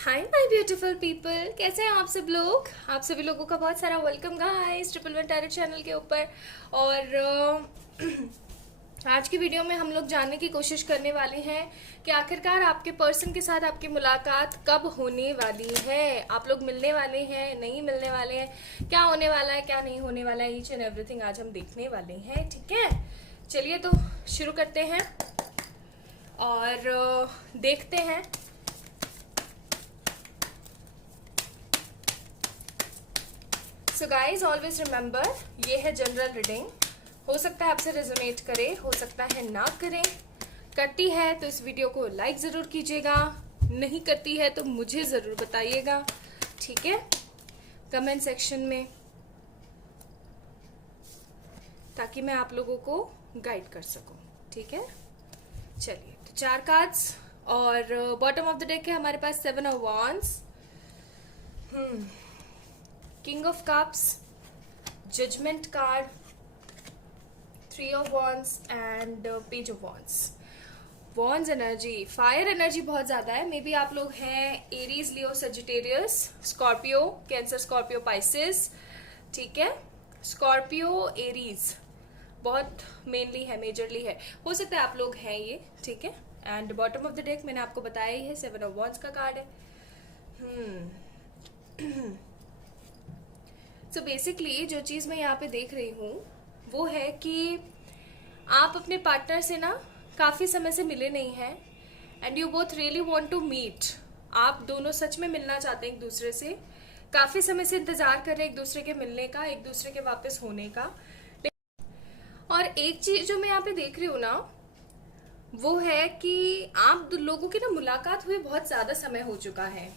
Hi my beautiful people, कैसे हैं आप सब लोग। आप सभी लोगों का बहुत सारा welcome guys triple one tarot channel के ऊपर। और आज की वीडियो में हम लोग जानने की कोशिश करने वाले हैं कि आखिरकार आपके पर्सन के साथ आपकी मुलाकात कब होने वाली है। आप लोग मिलने वाले हैं, नहीं मिलने वाले हैं, क्या होने वाला है, क्या नहीं होने वाला है, ईच एंड एवरीथिंग आज हम देखने वाले हैं। ठीक है, चलिए तो शुरू करते हैं और देखते हैं। सो गाइज ऑलवेज रिमेंबर, ये है जनरल रीडिंग। हो सकता है आपसे रेजोनेट करे, हो सकता है ना करे। करती है तो इस वीडियो को लाइक ज़रूर कीजिएगा, नहीं करती है तो मुझे ज़रूर बताइएगा, ठीक है, कमेंट सेक्शन में, ताकि मैं आप लोगों को गाइड कर सकूं। ठीक है, चलिए तो 4 कार्ड्स और बॉटम ऑफ द डेक है हमारे पास 7 of wands, king of cups, judgment card, 3 of wands and page of wands. Wands energy, fire energy बहुत ज्यादा है। मे बी आप लोग हैं Aries, Leo, Sagittarius, Scorpio, Cancer, Scorpio, Pisces. ठीक है, स्कॉर्पियो, एरीज बहुत मेनली है, मेजरली है। हो सकता है आप लोग हैं ये, ठीक है। And bottom of the deck मैंने आपको बताया ही है, 7 ऑफ वॉन्ड्स का कार्ड है। सो बेसिकली जो चीज़ मैं यहाँ पे देख रही हूँ वो है कि आप अपने पार्टनर से ना काफ़ी समय से मिले नहीं हैं and you both really want to meet. आप दोनों सच में मिलना चाहते हैं एक दूसरे से, काफ़ी समय से इंतज़ार कर रहे हैं एक दूसरे के मिलने का, एक दूसरे के वापस होने का। और एक चीज़ जो मैं यहाँ पे देख रही हूँ ना, वो है कि आप लोगों की ना मुलाकात हुए बहुत ज़्यादा समय हो चुका है।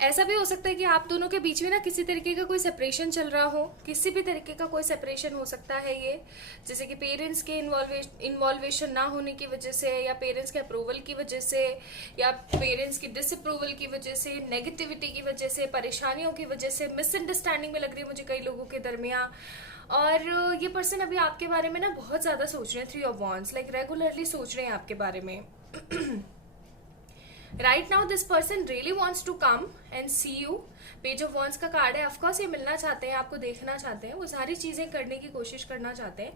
ऐसा भी हो सकता है कि आप दोनों के बीच में ना किसी तरीके का कोई सेपरेशन चल रहा हो, किसी भी तरीके का कोई सेपरेशन हो सकता है ये, जैसे कि पेरेंट्स के इन्वॉल्वेशन ना होने की वजह से, या पेरेंट्स के अप्रूवल की वजह से, या पेरेंट्स की डिसअप्रूवल की वजह से, नेगेटिविटी की वजह से, परेशानियों की वजह से, मिसअंडरस्टैंडिंग में लग रही है मुझे कई लोगों के दरमियान। और ये पर्सन अभी आपके बारे में ना बहुत ज्यादा सोच रहे हैं, 3 ऑफ वॉन्ड्स, लाइक रेगुलरली सोच रहे हैं आपके बारे में। Right now this person really wants to come and see you. Page of wands का कार्ड है, ऑफकोर्स ये मिलना चाहते हैं, आपको देखना चाहते हैं, वो सारी चीजें करने की कोशिश करना चाहते हैं,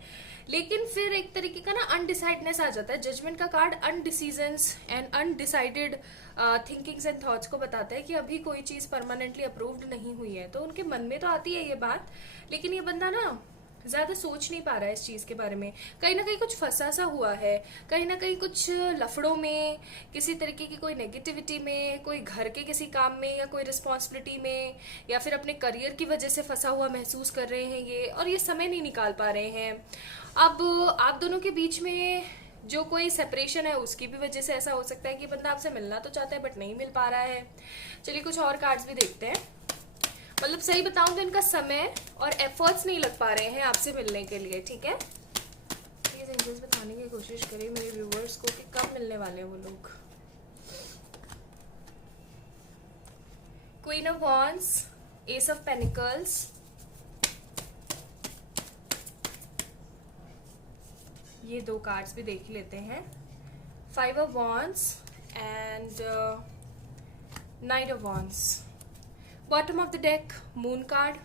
लेकिन फिर एक तरीके का ना अनडिसाइडनेस आ जाता है। जजमेंट का card undecisions and undecided thinkings and thoughts को बताता है कि अभी कोई चीज परमानेंटली अप्रूव्ड नहीं हुई है। तो उनके मन में तो आती है ये बात, लेकिन ये बंदा ना ज्यादा सोच नहीं पा रहा है इस चीज के बारे में। कहीं ना कहीं कुछ फंसा सा हुआ है, कहीं ना कहीं कुछ लफड़ों में, किसी तरीके की कोई नेगेटिविटी में, कोई घर के किसी काम में, या कोई रिस्पॉन्सिबिलिटी में, या फिर अपने करियर की वजह से फंसा हुआ महसूस कर रहे हैं ये, और ये समय नहीं निकाल पा रहे हैं। अब आप दोनों के बीच में जो कोई सेपरेशन है उसकी भी वजह से ऐसा हो सकता है कि बंदा आपसे मिलना तो चाहता है बट नहीं मिल पा रहा है। चलिए कुछ और कार्ड्स भी देखते हैं। मतलब सही बताऊं तो इनका समय और एफर्ट्स नहीं लग पा रहे हैं आपसे मिलने के लिए। ठीक है, प्लीज एंजल्स बताने की कोशिश करिए मेरे व्यूअर्स को कि कब मिलने वाले हैं वो लोग। Queen of wands, S of pentacles, ये 2 कार्ड्स भी देख लेते हैं। 5 of wands and night of wands. Bottom of the deck moon card.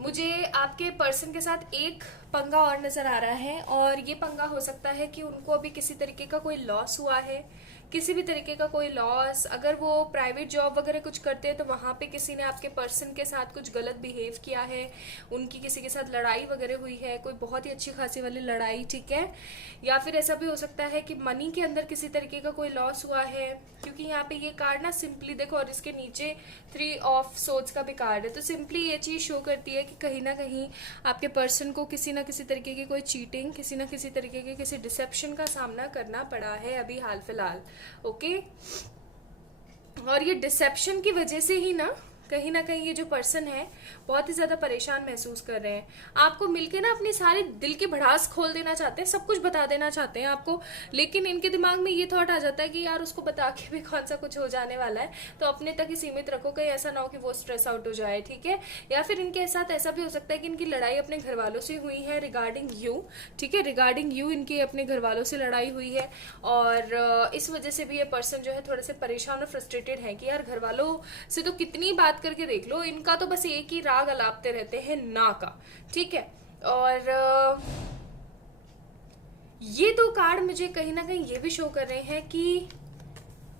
मुझे आपके पर्सन के साथ एक पंगा और नजर आ रहा है, और ये पंगा हो सकता है कि उनको अभी किसी तरीके का कोई लॉस हुआ है, किसी भी तरीके का कोई लॉस। अगर वो प्राइवेट जॉब वगैरह कुछ करते हैं तो वहाँ पे किसी ने आपके पर्सन के साथ कुछ गलत बिहेव किया है, उनकी किसी के साथ लड़ाई वगैरह हुई है, कोई बहुत ही अच्छी खासी वाली लड़ाई। ठीक है, या फिर ऐसा भी हो सकता है कि मनी के अंदर किसी तरीके का कोई लॉस हुआ है, क्योंकि यहाँ पे ये कार्ड ना सिंपली देखो, और इसके नीचे 3 ऑफ सोर्ड्स का भी कार्ड है, तो सिंपली ये चीज शो करती है कि कहीं ना कहीं आपके पर्सन को किसी ना किसी तरीके की कोई चीटिंग, किसी ना किसी तरीके के किसी डिसेप्शन का सामना करना पड़ा है अभी हाल फिलहाल। ओके, और ये डिसेप्शन की वजह से ही ना कहीं ना कहीं ये जो पर्सन है बहुत ही ज्यादा परेशान महसूस कर रहे हैं। आपको मिलके ना अपनी सारी दिल की भड़ास खोल देना चाहते हैं, सब कुछ बता देना चाहते हैं आपको, लेकिन इनके दिमाग में ये थॉट आ जाता है कि यार उसको बता के भी कौन सा कुछ हो जाने वाला है, तो अपने तक ही सीमित रखो, कहीं ऐसा ना हो कि वो स्ट्रेस आउट हो जाए, ठीक है। या फिर इनके साथ ऐसा भी हो सकता है कि इनकी लड़ाई अपने घर वालों से हुई है रिगार्डिंग यू, ठीक है, रिगार्डिंग यू इनकी अपने घर वालों से लड़ाई हुई है, और इस वजह से भी ये पर्सन जो है थोड़े से परेशान और फ्रस्ट्रेटेड है कि यार घर वालों से तो कितनी बात करके देख लो, इनका तो बस एक ही राग अलापते रहते हैं ना का, ठीक है। और ये दो कार्ड मुझे कहीं ना कहीं ये भी शो कर रहे हैं कि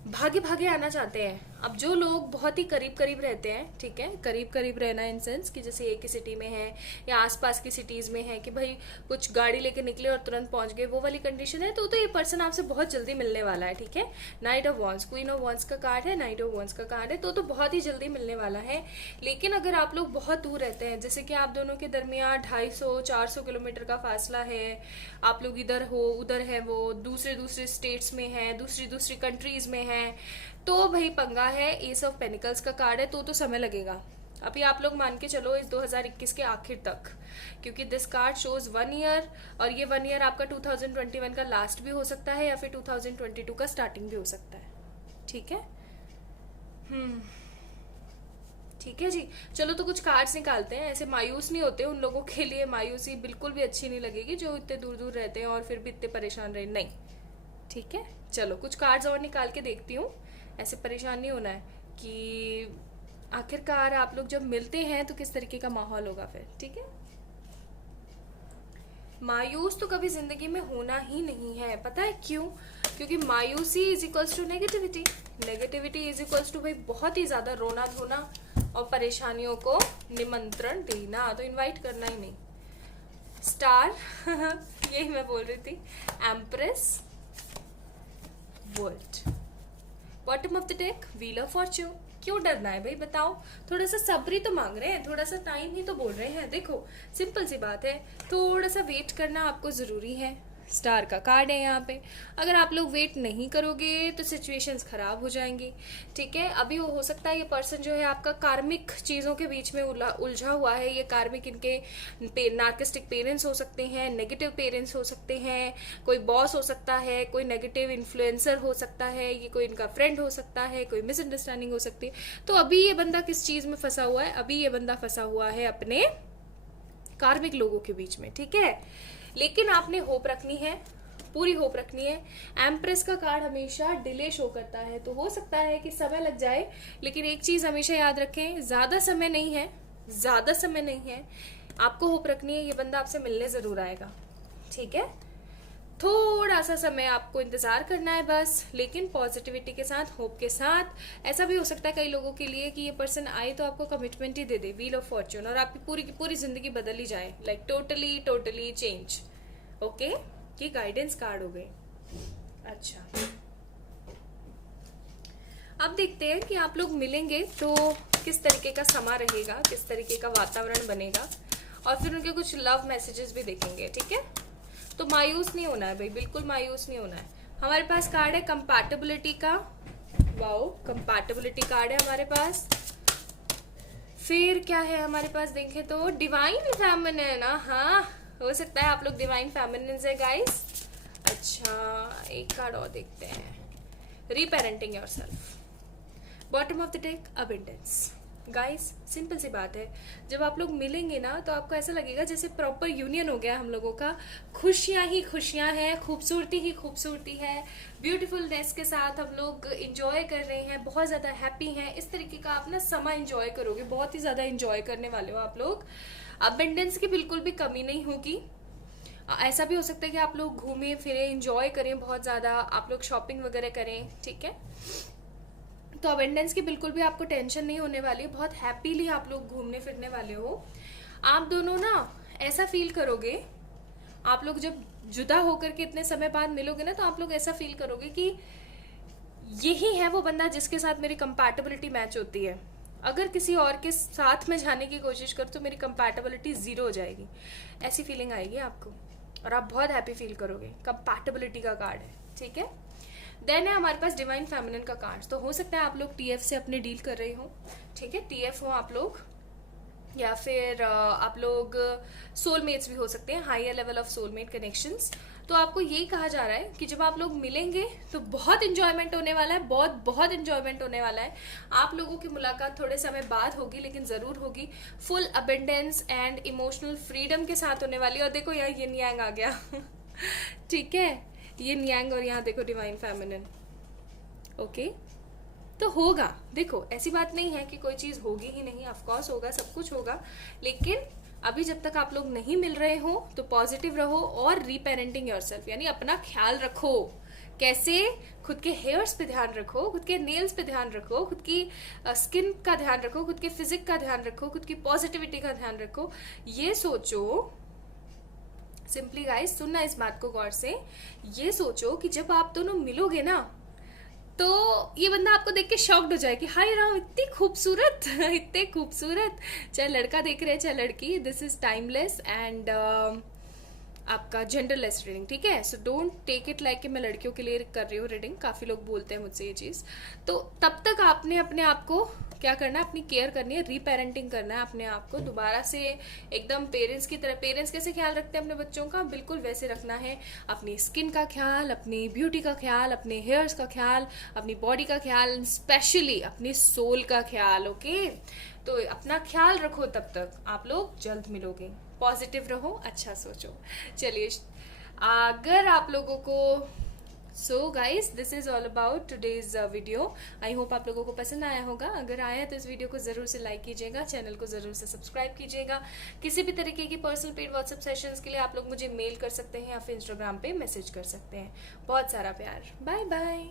भागे भागे आना चाहते हैं। अब जो लोग बहुत ही करीब करीब रहते हैं, ठीक है, करीब करीब रहना इन सेंस कि जैसे एक ही सिटी में है या आसपास की सिटीज में है कि भाई कुछ गाड़ी लेके निकले और तुरंत पहुंच गए, वो वाली कंडीशन है, तो ये पर्सन आपसे बहुत जल्दी मिलने वाला है, ठीक है। Night of wands, queen of wands का कार्ड है, नाइट ऑफ वॉन्स का कार्ड है, तो बहुत ही जल्दी मिलने वाला है। लेकिन अगर आप लोग बहुत दूर रहते हैं, जैसे कि आप दोनों के दरमियान 250-400 किलोमीटर का फासला है, आप लोग इधर हो उधर है, वो दूसरे दूसरे स्टेट्स में है, दूसरी कंट्रीज में है, तो भाई पंगा है। एस ऑफ पेनिकल्स का कार्ड है, तो समय लगेगा। अभी आप लोग मान के चलो इस 2021 के आखिर तक, क्योंकि दिस कार्ड शोज 1 ईयर, और ये 1 ईयर आपका 2021 का लास्ट भी हो सकता है या फिर 2022 का स्टार्टिंग भी हो सकता है, ठीक है। ठीक है जी, चलो तो कुछ कार्ड्स निकालते हैं। ऐसे मायूस नहीं होते, उन लोगों के लिए मायूसी बिल्कुल भी अच्छी नहीं लगेगी जो इतने दूर दूर रहते हैं और फिर भी इतने परेशान रहे, नहीं, ठीक है। चलो कुछ कार्ड्स और निकाल के देखती हूँ। ऐसे परेशान नहीं होना है कि आखिरकार आप लोग जब मिलते हैं तो किस तरीके का माहौल होगा फिर, ठीक है। मायूस तो कभी जिंदगी में होना ही नहीं है, पता है क्यों? क्योंकि मायूसी is equals to negativity, negativity is equals to भाई बहुत ही ज्यादा रोना धोना और परेशानियों को निमंत्रण देना, तो इनवाइट करना ही नहीं। स्टार यही मैं बोल रही थी, empress, world, bottom of the deck, wheel of Fortune. क्यों डरना है भाई, बताओ? थोड़ा सा सब्र ही तो मांग रहे हैं, थोड़ा सा टाइम ही तो बोल रहे हैं। देखो सिंपल सी बात है, थोड़ा सा वेट करना आपको जरूरी है। स्टार का कार्ड है यहाँ पे, अगर आप लोग वेट नहीं करोगे तो सिचुएशंस खराब हो जाएंगी, ठीक है। अभी हो सकता है ये पर्सन जो है आपका कार्मिक चीजों के बीच में उलझा हुआ है। ये कार्मिक इनके नार्किस्टिक पेरेंट्स हो सकते हैं, नेगेटिव पेरेंट्स हो सकते हैं, कोई बॉस हो सकता है, कोई नेगेटिव इन्फ्लुएंसर हो सकता है, ये कोई इनका फ्रेंड हो सकता है, कोई मिसअंडरस्टैंडिंग हो सकती है। तो अभी ये बंदा किस चीज में फंसा हुआ है? अभी ये बंदा फंसा हुआ है अपने कार्मिक लोगों के बीच में, ठीक है। लेकिन आपने होप रखनी है, पूरी होप रखनी है। एम्प्रेस का कार्ड हमेशा डिले शो करता है, तो हो सकता है कि समय लग जाए, लेकिन एक चीज हमेशा याद रखें, ज्यादा समय नहीं है, ज्यादा समय नहीं है। आपको होप रखनी है, ये बंदा आपसे मिलने जरूर आएगा, ठीक है। थोड़ा सा समय आपको इंतजार करना है बस, लेकिन पॉजिटिविटी के साथ, होप के साथ। ऐसा भी हो सकता है कई लोगों के लिए कि ये पर्सन आए तो आपको commitment he they they, wheel of Fortune, और आपकी पूरी की पूरी जिंदगी बदल ही जाए, लाइक टोटली चेंज। ओके, ये गाइडेंस कार्ड हो गई। अच्छा, अब देखते हैं कि आप लोग मिलेंगे तो किस तरीके का समा रहेगा, किस तरीके का वातावरण बनेगा, और फिर उनके कुछ लव मैसेजेस भी देखेंगे, ठीक है। तो मायूस नहीं होना है भाई, बिल्कुल मायूस नहीं होना है। हमारे पास कार्ड है कंपैटिबिलिटी का, वाओ, कंपैटिबिलिटी कार्ड है हमारे पास। फिर क्या है हमारे पास, देखें तो डिवाइन फेमिनिन, हाँ हो सकता है आप लोग डिवाइन फेमिनिन है गाइस। अच्छा, एक कार्ड और देखते हैं, reparenting yourself, bottom of the deck, abundance. Guys simple सी बात है, जब आप लोग मिलेंगे ना तो आपको ऐसा लगेगा जैसे प्रॉपर यूनियन हो गया हम लोगों का। खुशियां ही खुशियां हैं, खूबसूरती ही खूबसूरती है, ब्यूटीफुलनेस के साथ हम लोग इंजॉय कर रहे हैं, बहुत ज्यादा हैप्पी हैं। इस तरीके का आप ना समा इंजॉय करोगे, बहुत ही ज्यादा इंजॉय करने वाले हो आप लोग। अबंडेंस की बिल्कुल भी कमी नहीं होगी। ऐसा भी हो सकता है कि आप लोग घूमें फिरें, इंजॉय करें, बहुत ज्यादा आप लोग शॉपिंग वगैरह करें, ठीक है। तो अबंडेंस की बिल्कुल भी आपको टेंशन नहीं होने वाली, बहुत हैप्पीली आप लोग घूमने फिरने वाले हो। आप दोनों ना ऐसा फील करोगे, आप लोग जब जुदा होकर के इतने समय बाद मिलोगे ना, तो आप लोग ऐसा फील करोगे कि यही है वो बंदा जिसके साथ मेरी कंपैटिबिलिटी मैच होती है। अगर किसी और के साथ में जाने की कोशिश कर तो मेरी कंपैटिबिलिटी 0 हो जाएगी, ऐसी फीलिंग आएगी आपको, और आप बहुत हैप्पी फील करोगे। कंपैटिबिलिटी का कार्ड है, ठीक है। देन है हमारे पास डिवाइन फेमिनिन का कार्ड। तो हो सकता है आप लोग टीएफ से अपने डील कर रहे हो, ठीक है, टीएफ हो आप लोग, या फिर आप लोग सोलमेट्स भी हो सकते हैं, higher level of soulmate connections. तो आपको यही कहा जा रहा है कि जब आप लोग मिलेंगे तो बहुत इंजॉयमेंट होने वाला है, बहुत बहुत इंजॉयमेंट होने वाला है। आप लोगों की मुलाकात थोड़े समय बाद होगी, लेकिन जरूर होगी। Full abundance and emotional freedom के साथ होने वाली है। और देखो यहाँ यिन यांग आ गया ठीक है, यिन यांग, और यहाँ देखो डिवाइन फेमिनिन। ओके, तो होगा, देखो ऐसी बात नहीं है कि कोई चीज होगी ही नहीं, ऑफ कोर्स होगा, सब कुछ होगा। लेकिन अभी जब तक आप लोग नहीं मिल रहे हो तो पॉजिटिव रहो और रीपेरेंटिंग योरसेल्फ, यानी अपना ख्याल रखो। कैसे? खुद के हेयर्स पे ध्यान रखो, खुद के नेल्स पे ध्यान रखो, खुद की स्किन का ध्यान रखो, खुद के फिजिक का ध्यान रखो, खुद की पॉजिटिविटी का ध्यान रखो। ये सोचो, सिंपली गाइस सुनना इस बात को गौर से, ये सोचो कि जब आप दोनों मिलोगे ना तो ये बंदा आपको देख के शॉक्ड हो जाए कि हाय राम इतनी खूबसूरत इतने खूबसूरत, चाहे लड़का देख रहे हैं चाहे लड़की, दिस इज टाइमलेस एंड आपका जेंडरलेस रीडिंग, ठीक है। So don't take it like कि मैं लड़कियों के लिए कर रही हूँ रीडिंग, काफी लोग बोलते हैं मुझसे ये चीज। तो तब तक आपने अपने आप को क्या करना है, अपनी केयर करनी है, रीपेरेंटिंग करना है अपने आप को दोबारा से एकदम पेरेंट्स की तरह। पेरेंट्स कैसे ख्याल रखते हैं अपने बच्चों का, बिल्कुल वैसे रखना है। अपनी स्किन का ख्याल, अपनी ब्यूटी का ख्याल, अपने हेयर्स का ख्याल, अपनी बॉडी का ख्याल, स्पेशली अपनी सोल का ख्याल। ओके, तो अपना ख्याल रखो, तब तक आप लोग जल्द मिलोगे। पॉजिटिव रहो, अच्छा सोचो। चलिए, अगर आप लोगों को so guys this is all about today's video. I hope आप लोगों को पसंद आया होगा। अगर आया तो इस वीडियो को जरूर से लाइक कीजिएगा, चैनल को जरूर से सब्सक्राइब कीजिएगा। किसी भी तरीके की पर्सनल पेड व्हाट्सएप सेशंस के लिए आप लोग मुझे मेल कर सकते हैं या फिर इंस्टाग्राम पे मैसेज कर सकते हैं। बहुत सारा प्यार, बाय बाय।